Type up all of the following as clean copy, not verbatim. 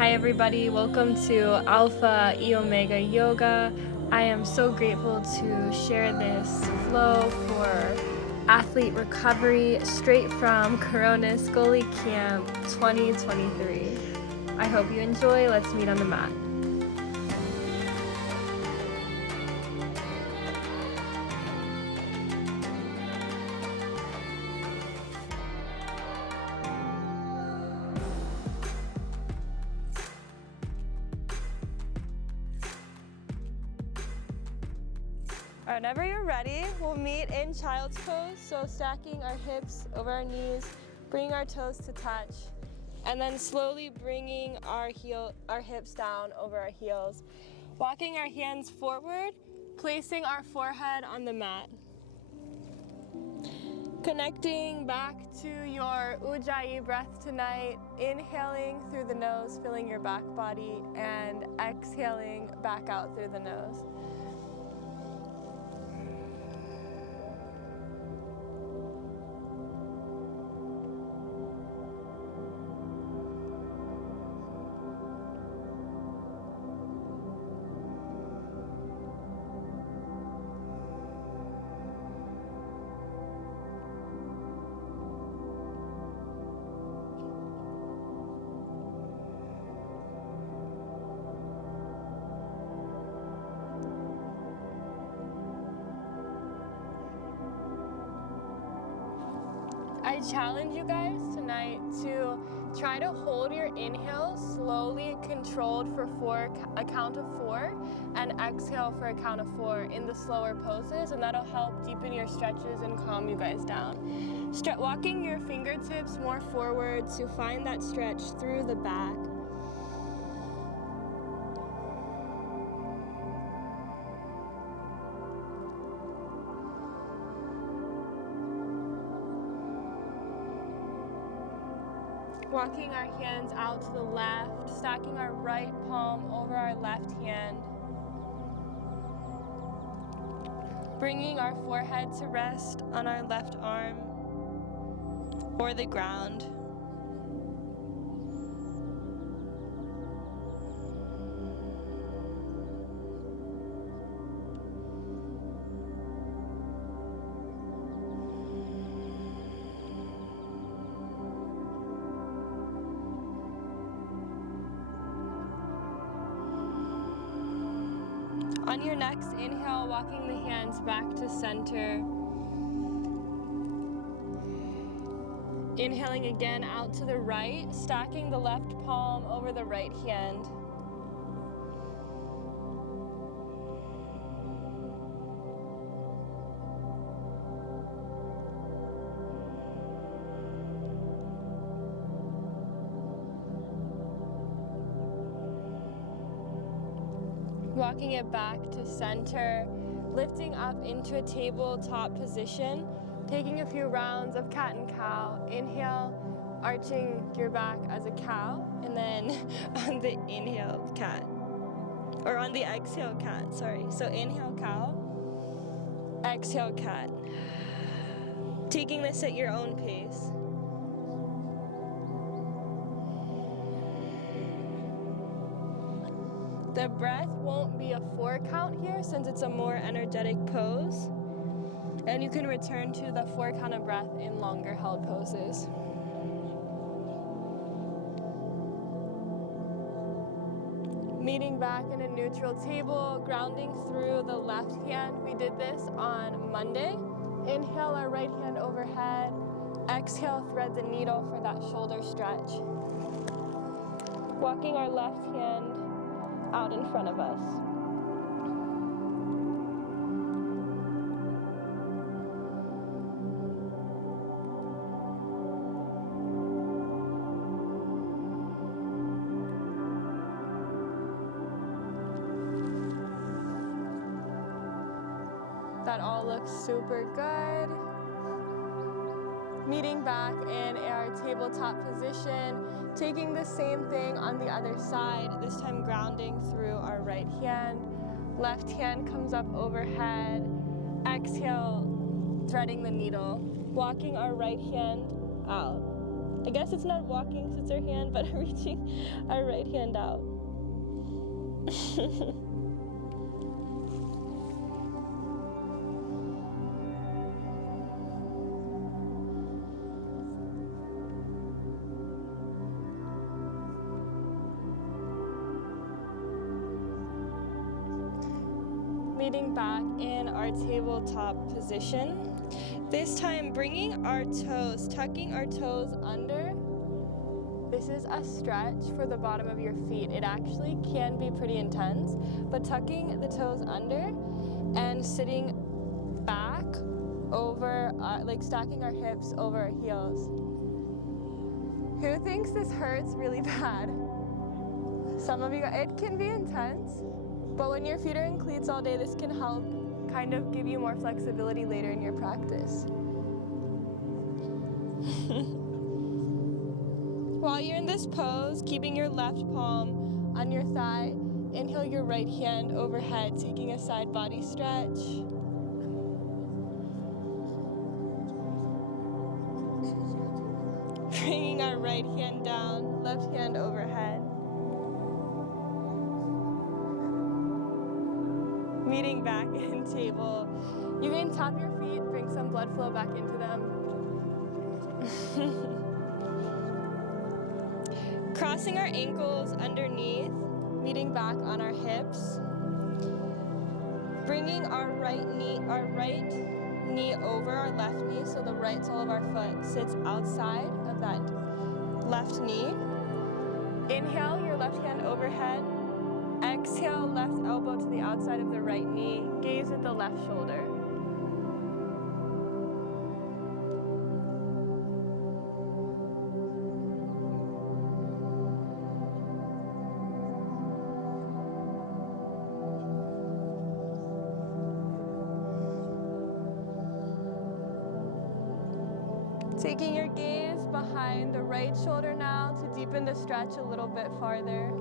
Hi everybody, welcome to Alpha E Omega Yoga. I am so grateful to share this flow for athlete recovery straight from Kronis Goalie Camp 2023. I hope you enjoy. Let's meet on the mat. Whenever you're ready, we'll meet in child's pose. So stacking our hips over our knees, bringing our toes to touch, and then slowly bringing our hips down over our heels. Walking our hands forward, placing our forehead on the mat. Connecting back to your Ujjayi breath tonight, inhaling through the nose, filling your back body, and exhaling back out through the nose. I challenge you guys tonight to try to hold your inhale slowly controlled for a count of 4, and exhale for a count of 4 in the slower poses, and that'll help deepen your stretches and calm you guys down. Walking your fingertips more forward to find that stretch through the back. Walking our hands out to the left, stacking our right palm over our left hand. Bringing our forehead to rest on our left arm or the ground. On your next inhale, walking the hands back to center. Inhaling again out to the right, stacking the left palm over the right hand. Walking it back to center, lifting up into a tabletop position, taking a few rounds of cat and cow. Inhale, arching your back as a cow, and then on the inhale, cat. Or on the exhale, cat, sorry. So inhale, cow, exhale, cat. Taking this at your own pace. The breath won't be a 4 count here since it's a more energetic pose. And you can return to the 4 count of breath in longer held poses. Meeting back in a neutral table, grounding through the left hand. We did this on Monday. Inhale our right hand overhead. Exhale, thread the needle for that shoulder stretch. Walking our left hand out in front of us. That all looks super good. Meeting back in our tabletop position, taking the same thing on the other side, this time grounding through our right hand. Left hand comes up overhead. Exhale, threading the needle. Walking our right hand out. I guess it's not walking because it's our hand, but reaching our right hand out. Meeting back in our tabletop position. This time bringing our toes, tucking our toes under. This is a stretch for the bottom of your feet. It actually can be pretty intense, but tucking the toes under and sitting back over, like stacking our hips over our heels. Who thinks this hurts really bad? Some of you, it can be intense, but when your feet are in cleats all day, this can help kind of give you more flexibility later in your practice. While you're in this pose, keeping your left palm on your thigh, inhale your right hand overhead, taking a side body stretch. Bringing our right hand down, left hand overhead. Meeting back in table. You can tap your feet, bring some blood flow back into them. Crossing our ankles underneath, meeting back on our hips. Bringing our right knee over our left knee, so the right sole of our foot sits outside of that left knee. Inhale, your left hand overhead. Exhale, left elbow to the outside of the right knee. Gaze at the left shoulder. Taking your gaze behind the right shoulder now to deepen the stretch a little bit farther.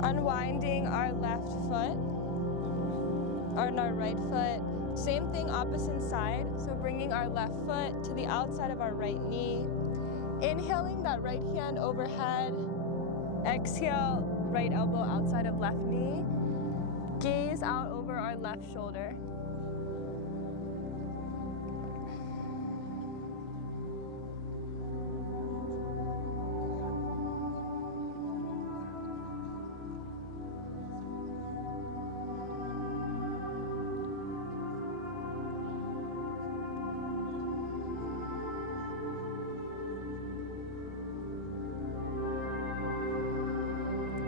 Unwinding our left foot, or our right foot. Same thing, opposite side. So bringing our left foot to the outside of our right knee. Inhaling that right hand overhead. Exhale, right elbow outside of left knee. Gaze out over our left shoulder.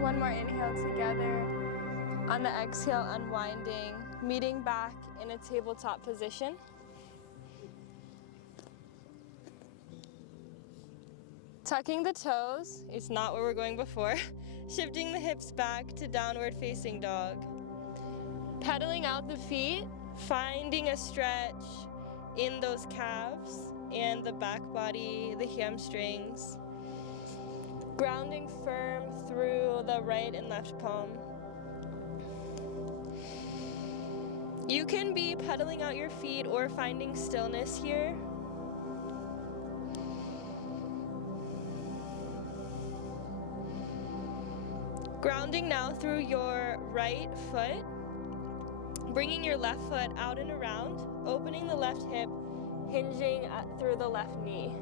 One more inhale together. On the exhale, unwinding, meeting back in a tabletop position. Tucking the toes, it's not where we're going before. Shifting the hips back to downward facing dog. Pedaling out the feet, finding a stretch in those calves and the back body, the hamstrings. Grounding firm through the right and left palm. You can be pedaling out your feet or finding stillness here. Grounding now through your right foot. Bringing your left foot out and around, opening the left hip, hinging through the left knee.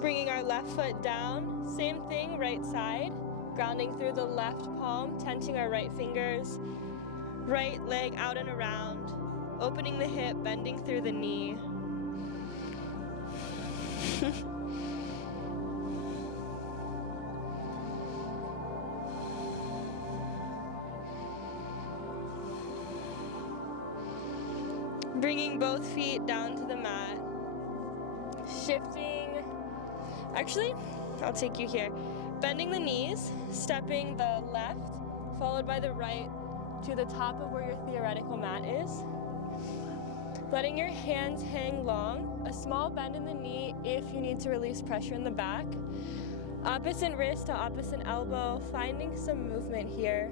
Bringing our left foot down, same thing, right side. Grounding through the left palm, tenting our right fingers. Right leg out and around. Opening the hip, bending through the knee. Bringing both feet down to the mat. Shifting, actually, I'll take you here. Bending the knees, stepping the left, followed by the right to the top of where your theoretical mat is. Letting your hands hang long, a small bend in the knee if you need to release pressure in the back. Opposite wrist to opposite elbow, finding some movement here.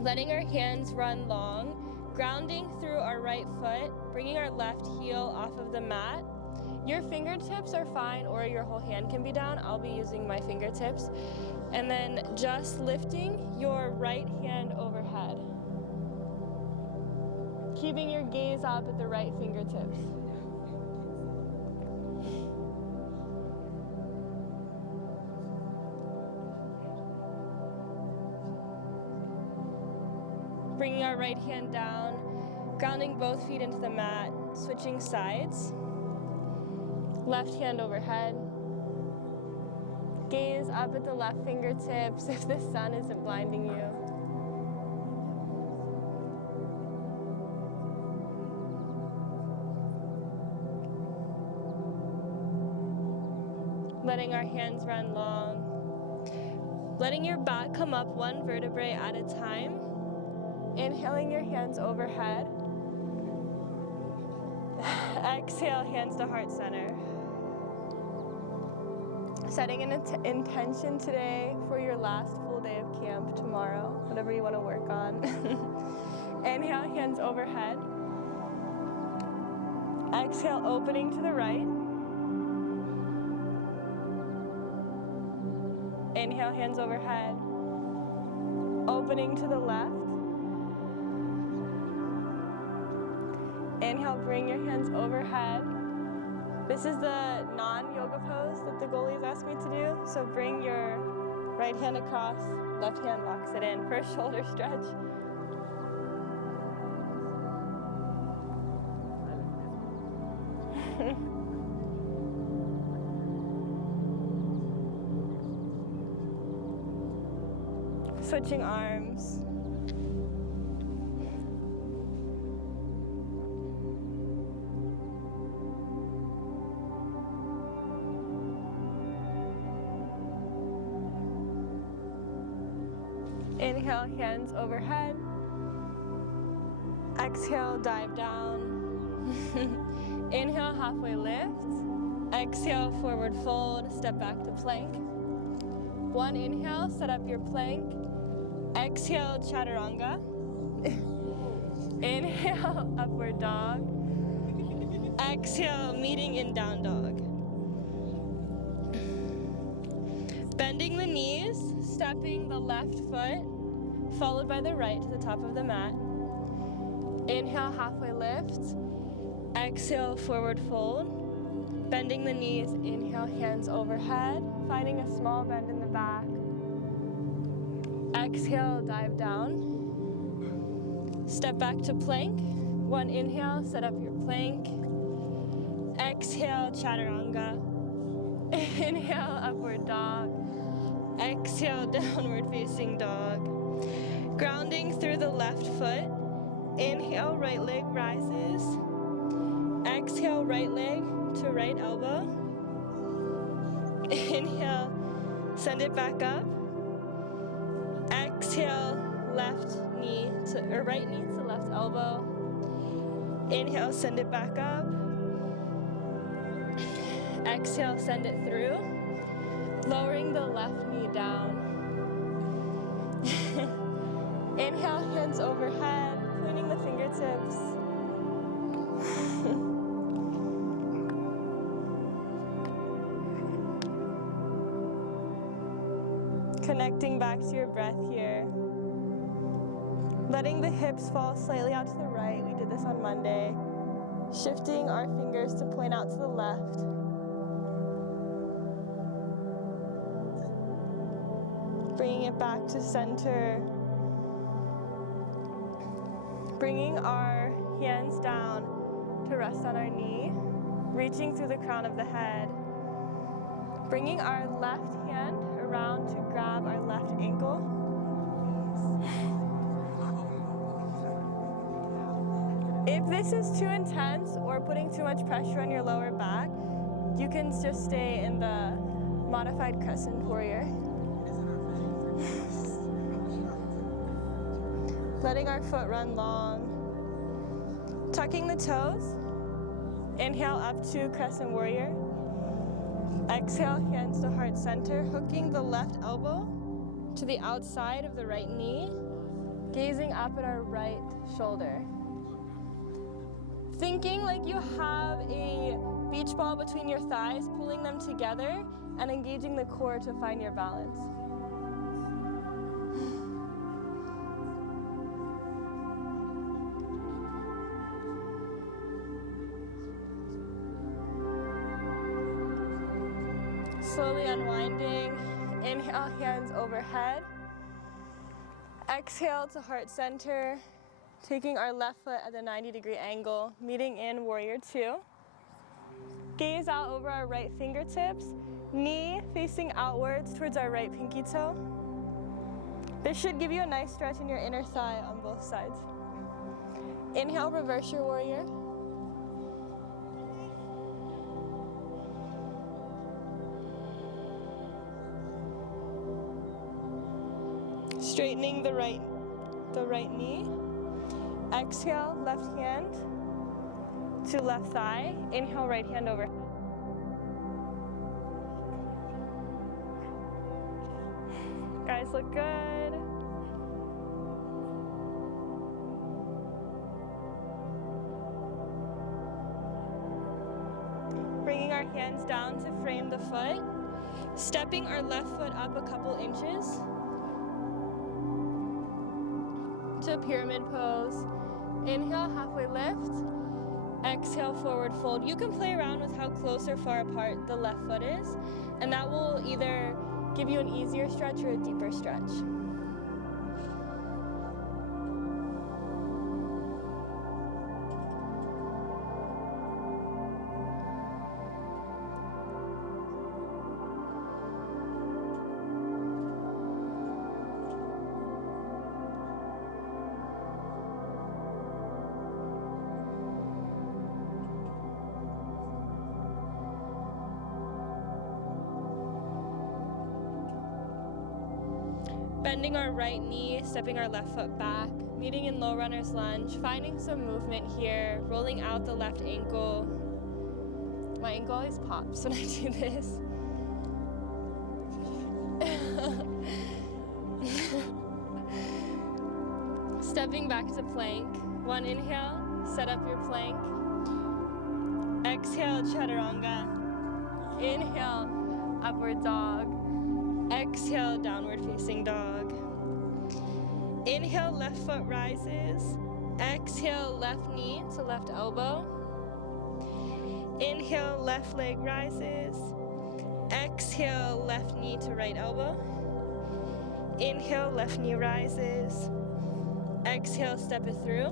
Letting our hands run long, grounding through our right foot, bringing our left heel off of the mat. Your fingertips are fine, or your whole hand can be down. I'll be using my fingertips. And then just lifting your right hand overhead. Keeping your gaze up at the right fingertips. Bringing our right hand down, grounding both feet into the mat, switching sides. Left hand overhead. Gaze up at the left fingertips if the sun isn't blinding you. Letting our hands run long. Letting your back come up one vertebrae at a time. Inhaling your hands overhead. Exhale, hands to heart center. Setting an intention today for your last full day of camp tomorrow, whatever you want to work on. Inhale, hands overhead. Exhale, opening to the right. Inhale, hands overhead. Opening to the left. Inhale, bring your hands overhead. This is the non-yoga pose that the goalies asked me to do. So bring your right hand across, left hand locks it in for a shoulder stretch. Switching arms. Inhale, hands overhead. Exhale, dive down. Inhale, halfway lift. Exhale, forward fold, step back to plank. One inhale, set up your plank. Exhale, chaturanga. Inhale, upward dog. Exhale, meeting in down dog. Bending the knees, stepping the left foot, followed by the right to the top of the mat. Inhale, halfway lift. Exhale, forward fold. Bending the knees, inhale, hands overhead, finding a small bend in the back. Exhale, dive down. Step back to plank. One inhale, set up your plank. Exhale, chaturanga. Inhale, upward dog. Exhale, downward facing dog. Grounding through the left foot. Inhale, right leg rises. Exhale, right leg to right elbow. Inhale, send it back up. Exhale, left knee to, or right knee to left elbow. Inhale, send it back up. Exhale, send it through. Lowering the left knee down. Inhale, hands overhead, pointing the fingertips. Connecting back to your breath here. Letting the hips fall slightly out to the right. We did this on Monday. Shifting our fingers to point out to the left. Bringing it back to center. Bringing our hands down to rest on our knee, reaching through the crown of the head. Bringing our left hand around to grab our left ankle. If this is too intense or putting too much pressure on your lower back, you can just stay in the modified crescent warrior. Letting our foot run long. Tucking the toes. Inhale up to crescent warrior. Exhale, hands to heart center, hooking the left elbow to the outside of the right knee, gazing up at our right shoulder. Thinking like you have a beach ball between your thighs, pulling them together and engaging the core to find your balance. Slowly unwinding. Inhale, hands overhead. Exhale to heart center, taking our left foot at a 90-degree angle, meeting in warrior two. Gaze out over our right fingertips, knee facing outwards towards our right pinky toe. This should give you a nice stretch in your inner thigh on both sides. Inhale, reverse your warrior. Straightening the right knee. Exhale, left hand to left thigh. Inhale, right hand overhead. Guys, look good. Bringing our hands down to frame the foot. Stepping our left foot up a couple inches to pyramid pose. Inhale, halfway lift. Exhale, forward fold. You can play around with how close or far apart the left foot is, and that will either give you an easier stretch or a deeper stretch. Bending our right knee, stepping our left foot back, meeting in low runner's lunge, finding some movement here, rolling out the left ankle. My ankle always pops when I do this. Stepping back to plank. One inhale, set up your plank. Exhale, chaturanga. Inhale, upward dog. Exhale, downward facing dog. Inhale, left foot rises. Exhale, left knee to left elbow. Inhale, left leg rises. Exhale, left knee to right elbow. Inhale, left knee rises. Exhale, step it through.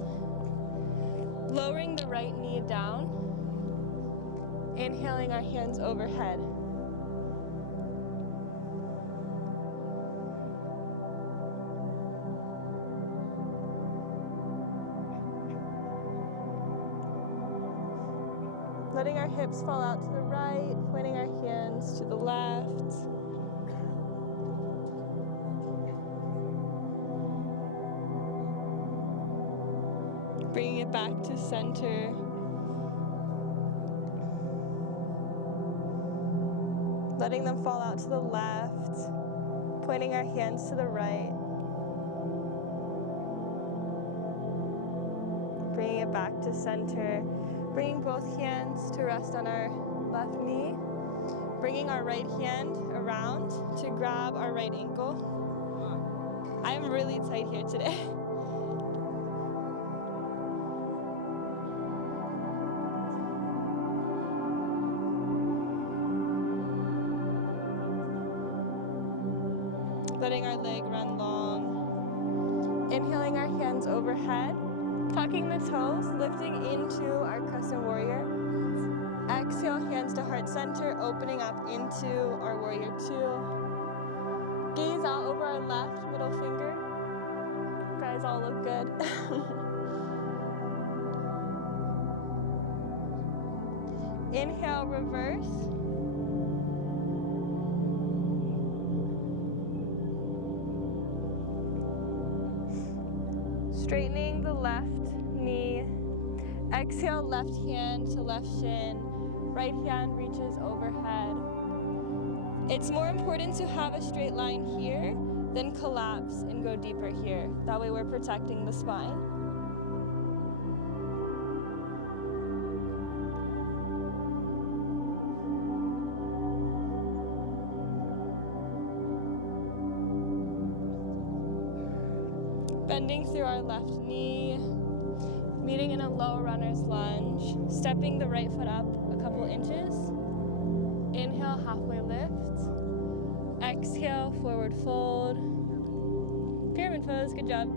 Lowering the right knee down. Inhaling our hands overhead. Letting our hips fall out to the right, pointing our hands to the left. Bringing it back to center. Letting them fall out to the left, pointing our hands to the right. Bringing it back to center. Bringing both hands to rest on our left knee. Bringing our right hand around to grab our right ankle. I'm really tight here today. Letting our leg run long. Inhaling our hands overhead. Tucking the toes, lifting into our crescent warrior. Exhale, hands to heart center, opening up into our warrior two. Gaze out over our left middle finger. You guys all look good. Inhale, reverse. Straightening the left knee. Exhale, left hand to left shin. Right hand reaches overhead. It's more important to have a straight line here than collapse and go deeper here. That way we're protecting the spine. Bending through our left knee, meeting in a low runner's lunge, stepping the right foot up a couple inches. Inhale, halfway lift. Exhale, forward fold. Pyramid pose, good job.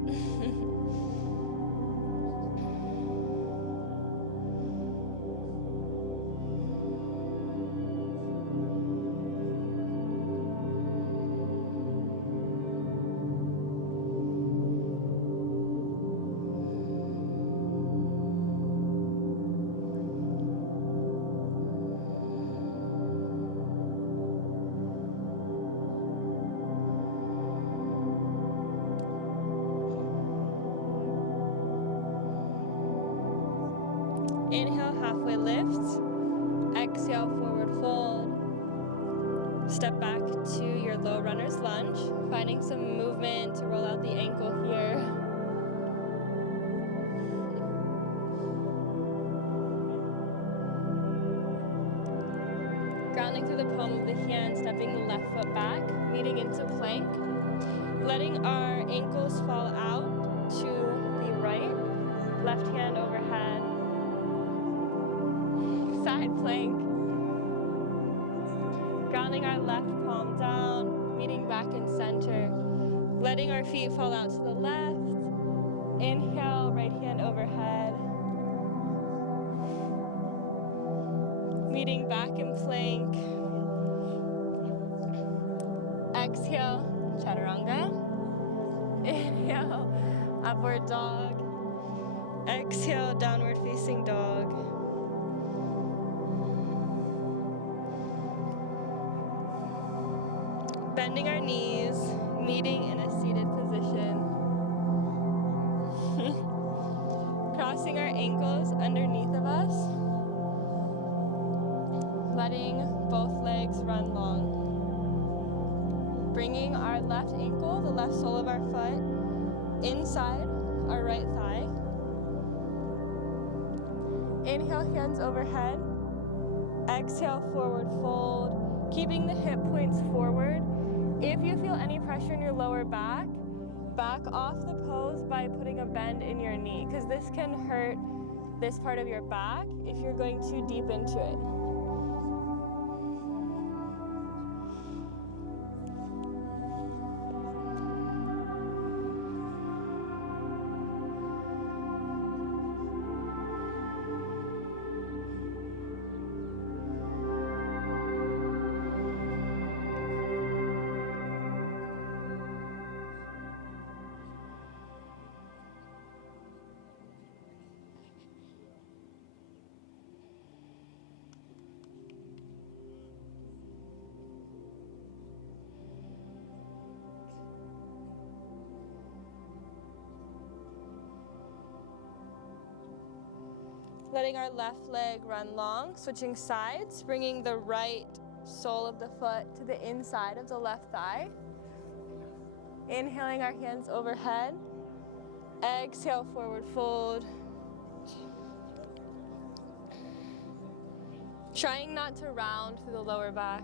Inhale, halfway lift. Exhale, forward fold. Step back to your low runner's lunge, finding some movement to roll out the ankle here. Grounding through the palm of the hand, stepping the left foot back, meeting into plank. Letting our ankles fall out to the right, left hand overhead. Side plank. Grounding our left palm down, meeting back in center. Letting our feet fall out to the left. Inhale, right hand overhead. Meeting back in plank. Exhale, chaturanga. Inhale, upward dog. Exhale, downward facing dog. Bending our knees, meeting in a seated position. Crossing our ankles underneath of us. Letting both legs run long. Bringing our left ankle, the left sole of our foot, inside our right thigh. Inhale, hands overhead. Exhale, forward fold. Keeping the hip points forward. If you feel any pressure in your lower back, back off the pose by putting a bend in your knee, because this can hurt this part of your back if you're going too deep into it. Letting our left leg run long, switching sides, bringing the right sole of the foot to the inside of the left thigh. Inhaling our hands overhead. Exhale, forward fold. Trying not to round through the lower back.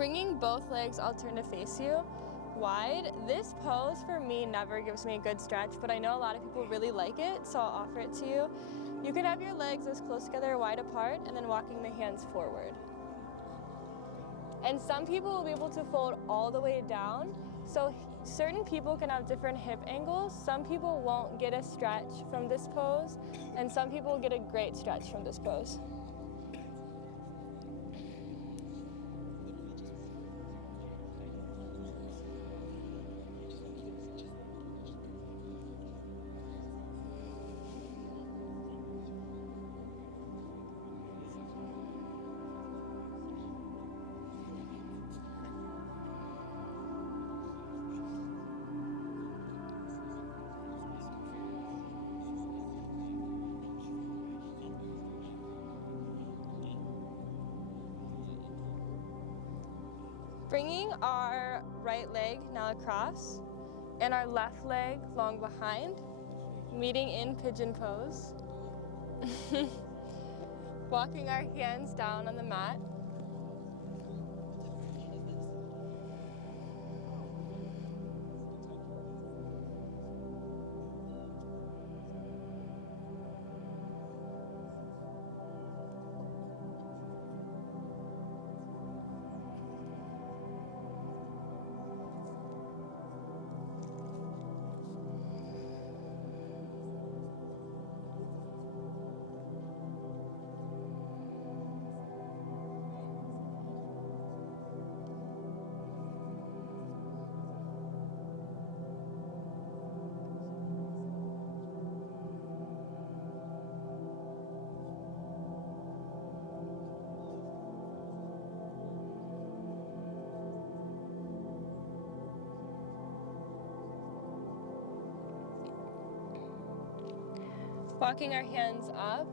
Bringing both legs, I'll turn to face you, wide. This pose for me never gives me a good stretch, but I know a lot of people really like it, so I'll offer it to you. You can have your legs as close together, wide apart, and then walking the hands forward. And some people will be able to fold all the way down, so certain people can have different hip angles. Some people won't get a stretch from this pose, and some people will get a great stretch from this pose. Bringing our right leg now across and our left leg long behind, meeting in pigeon pose. Walking our hands down on the mat. Walking our hands up,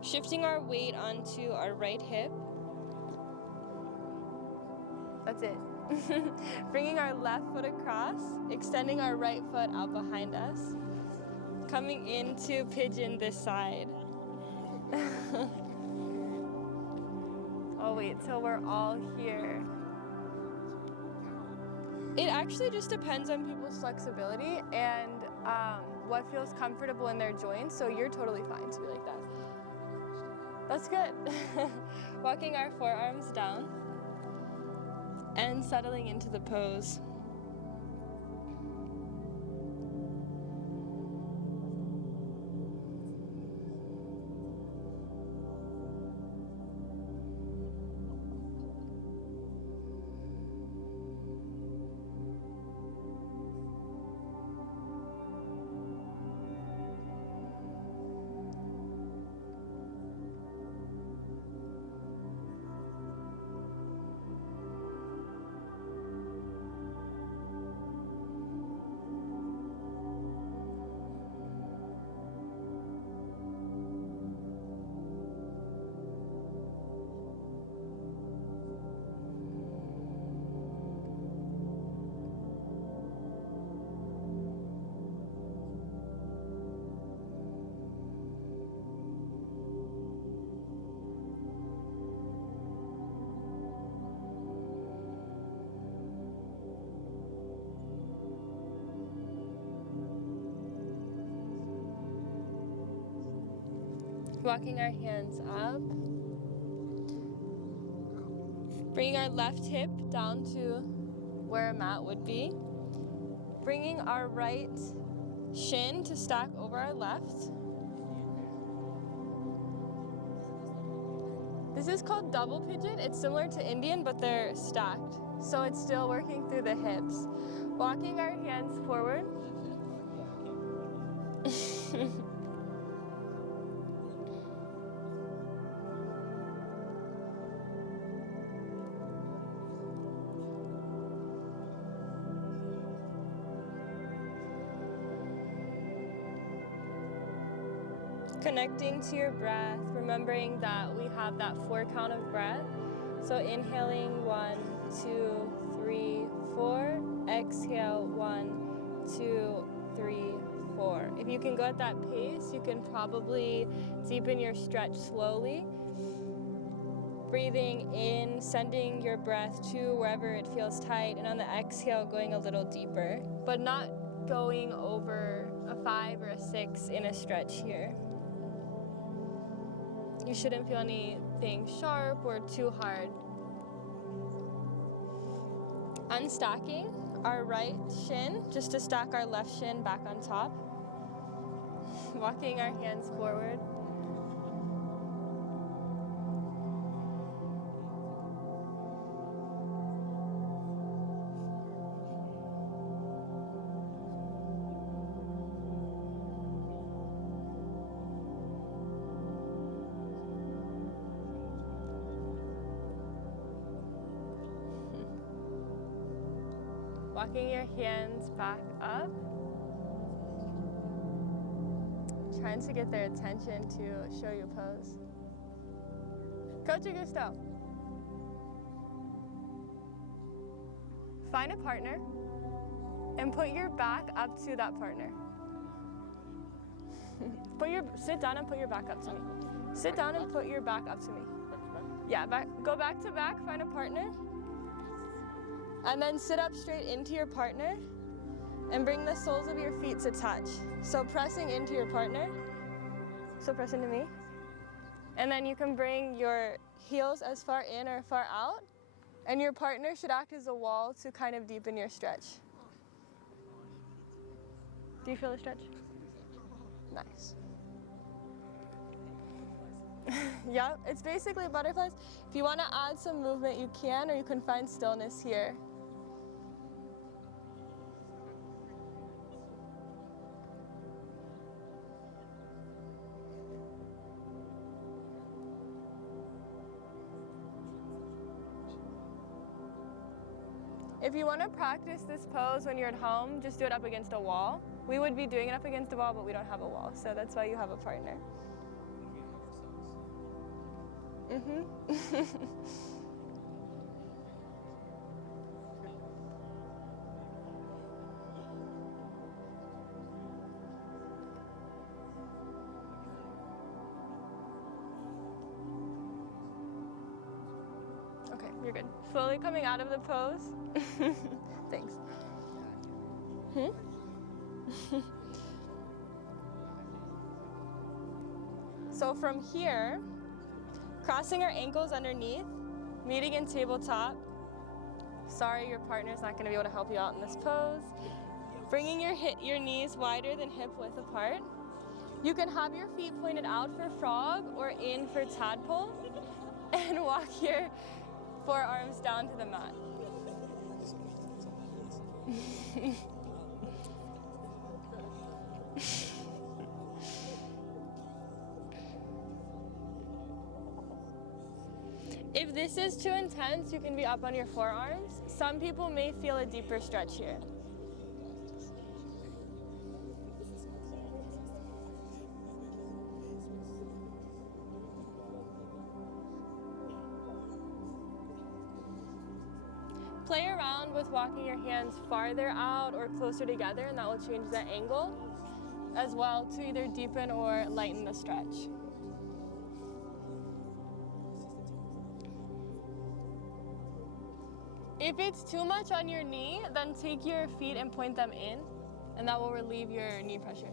shifting our weight onto our right hip. That's it. Bringing our left foot across, extending our right foot out behind us, coming into pigeon this side. Oh, wait till we're all here. It actually just depends on people's flexibility and what feels comfortable in their joints, so you're totally fine to be like that. That's good. Walking our forearms down and settling into the pose. Walking our hands up. Bringing our left hip down to where a mat would be. Bringing our right shin to stack over our left. This is called double pigeon. It's similar to Indian, but they're stacked. So it's still working through the hips. Walking our hands forward. Connecting to your breath, remembering that we have that 4 count of breath. So inhaling 1, 2, 3, 4. Exhale 1, 2, 3, 4. If you can go at that pace, you can probably deepen your stretch slowly. breathing in, sending your breath to wherever it feels tight, and on the exhale, going a little deeper, but not going over a 5 or a 6 in a stretch here. You shouldn't feel anything sharp or too hard. Unstacking our right shin, just to stack our left shin back on top. Walking our hands forward. Walking your hands back up. Trying to get their attention to show you pose. Coach Augusto. Find a partner and put your back up to that partner. Sit down and put your back up to me. Sit down and put your back up to me. Yeah, go back to back, find a partner. And then sit up straight into your partner and bring the soles of your feet to touch. So pressing into your partner. So press into me. And then you can bring your heels as far in or far out. And your partner should act as a wall to kind of deepen your stretch. Do you feel the stretch? Nice. Yep, it's basically butterflies. If you want to add some movement, you can, or you can find stillness here. If you want to practice this pose when you're at home, just do it up against a wall. We would be doing it up against a wall, but we don't have a wall, so that's why you have a partner. Okay, you're good. Slowly coming out of the pose. Thanks. So from here, crossing our ankles underneath, meeting in tabletop. Sorry, your partner's not going to be able to help you out in this pose. Bringing your knees wider than hip width apart. You can have your feet pointed out for frog or in for tadpole, and walk your forearms down to the mat. If this is too intense, you can be up on your forearms. Some people may feel a deeper stretch here. Play around with walking your hands farther out or closer together, and that will change the angle as well to either deepen or lighten the stretch. If it's too much on your knee, then take your feet and point them in, and that will relieve your knee pressure.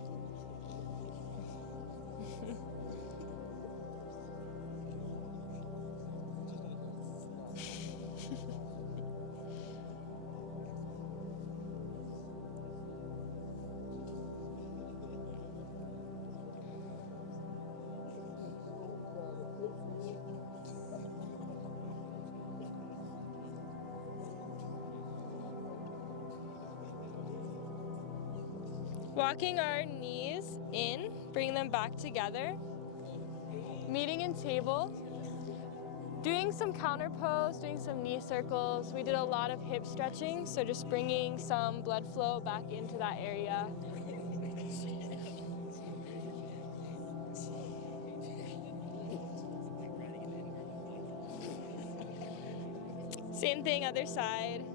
Walking our knees in, bring them back together. Meeting in table. Doing some counter pose, doing some knee circles. We did a lot of hip stretching, so just bringing some blood flow back into that area. Same thing, other side.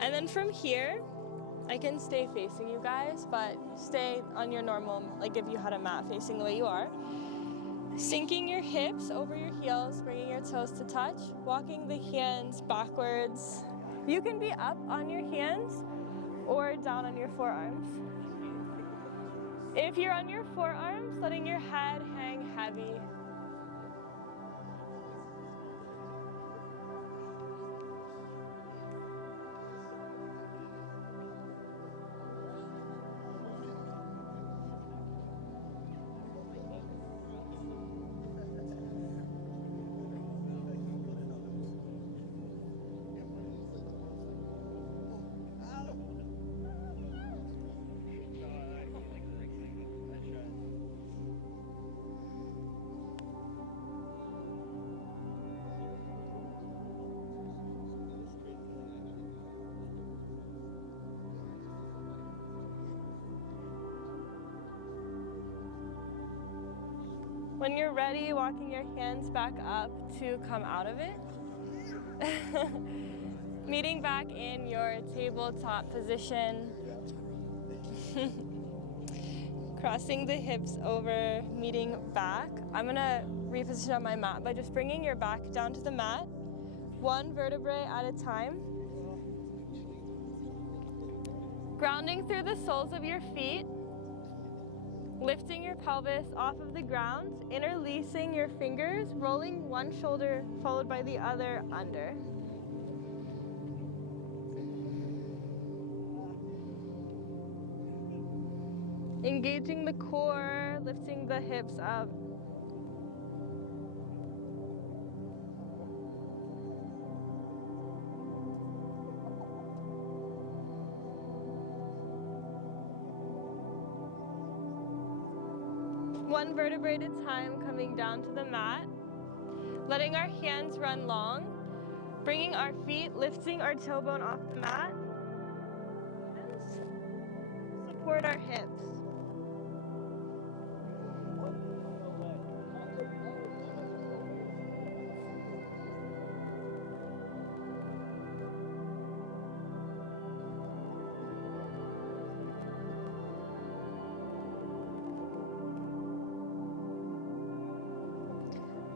And then from here, I can stay facing you guys, but stay on your normal, like if you had a mat facing the way you are. Sinking your hips over your heels, bringing your toes to touch, walking the hands backwards. You can be up on your hands or down on your forearms. If you're on your forearms, letting your head hang heavy. When you're ready, walking your hands back up to come out of it. Meeting back in your tabletop position. Crossing the hips over, meeting back. I'm gonna reposition on my mat by just bringing your back down to the mat, one vertebrae at a time. Grounding through the soles of your feet. Lifting your pelvis off of the ground, interlacing your fingers, rolling one shoulder followed by the other under. Engaging the core, lifting the hips up. One vertebrae at a time, coming down to the mat, letting our hands run long, bringing our feet, lifting our tailbone off the mat, support our hips.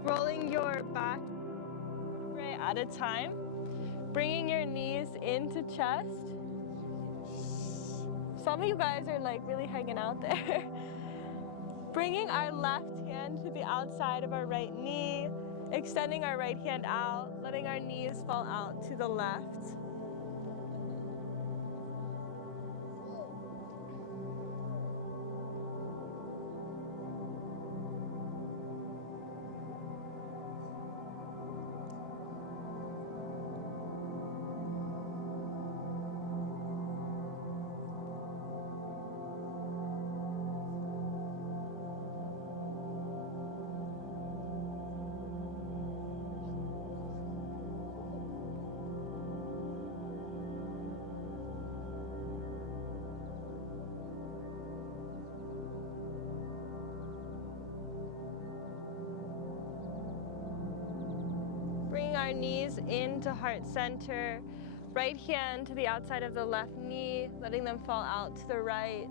Rolling your back vertebrae at a time, bringing your knees into chest. Some of you guys are like really hanging out there. Bringing our left hand to the outside of our right knee, extending our right hand out, letting our knees fall out to the left. Bringing our knees into heart center, right hand to the outside of the left knee, letting them fall out to the right.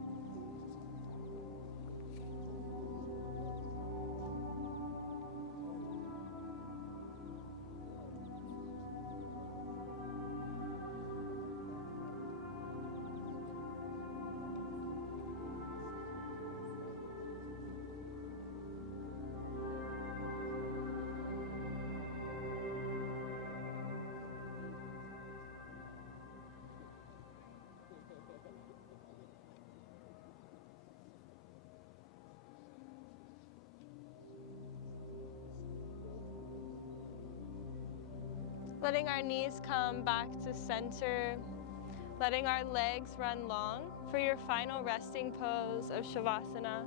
Letting our knees come back to center, letting our legs run long for your final resting pose of Shavasana.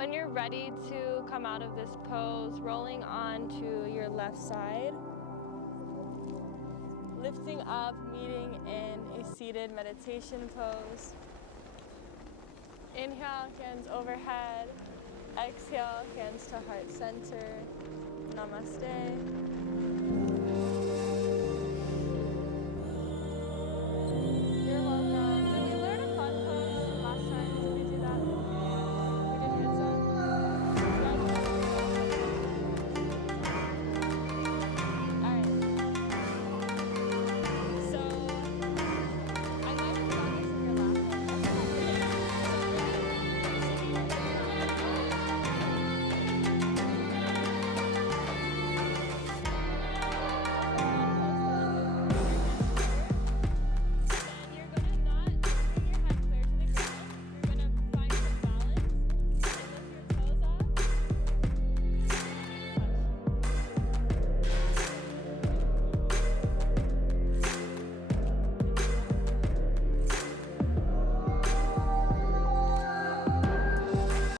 When you're ready to come out of this pose, rolling onto your left side, lifting up, meeting in a seated meditation pose. Inhale, hands overhead. Exhale, hands to heart center. Namaste.